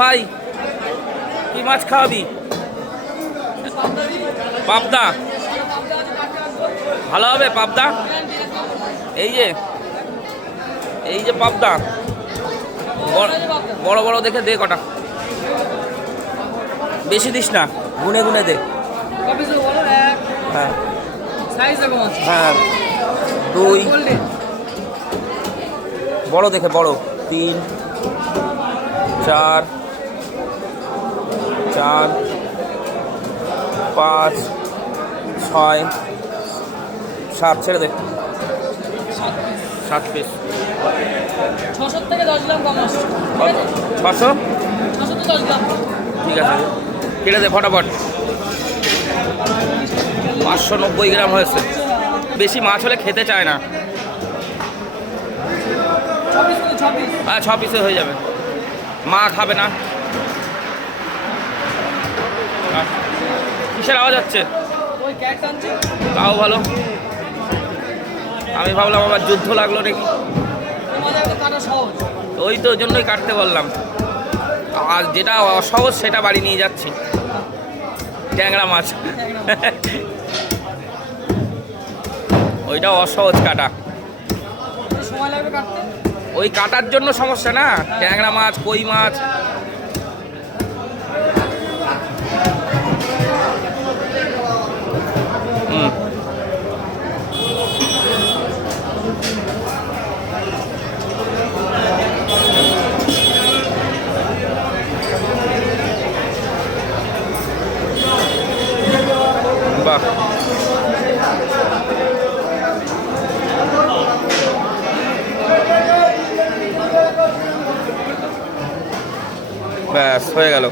ভাই কি মাছ খাওয়াবি? পাবদা ভালো হবে। পাবদা এই যে পাবদা বড় বড় দেখে দে কটা, বেশি দিস না, গুনে গুনে দে। হ্যাঁ হ্যাঁ, দুই বড় দেখে, বড় তিন, চার, চার, পাঁচ, ছয়, সাত, ছেড়ে দে। 7 পিস, 600 থেকে 10 গ্রাম কম আসছে। 600, 600 থেকে 10 গ্রাম। ঠিক আছে, কেটে দে ফটাফট। 590 গ্রাম হয়েছে। বেশি মাছ হলে খেতে চায় না। 6 পিসে হয়ে যাবে, মা খাবে না। কিসের আওয়াজ হচ্ছে? ওই ক্যাট টানছে। তাও ভালো, আমি ভাবলাম আবার যুদ্ধ লাগলো নাকি। তোমাদের তো কাটা সহজ। ওই তো জন্যই কাটতে বললাম। আর যেটা অসহজ সেটা বাড়ি নিয়ে যাচ্ছি, ট্যাংরা মাছ। ওইটা অসহজ কাটা, সময় লাগবে কাটতে। ওই কাটার জন্য সমস্যা না। ট্যাংরা মাছ, কই মাছ। বাহ, ব্যাস হয়ে গেল।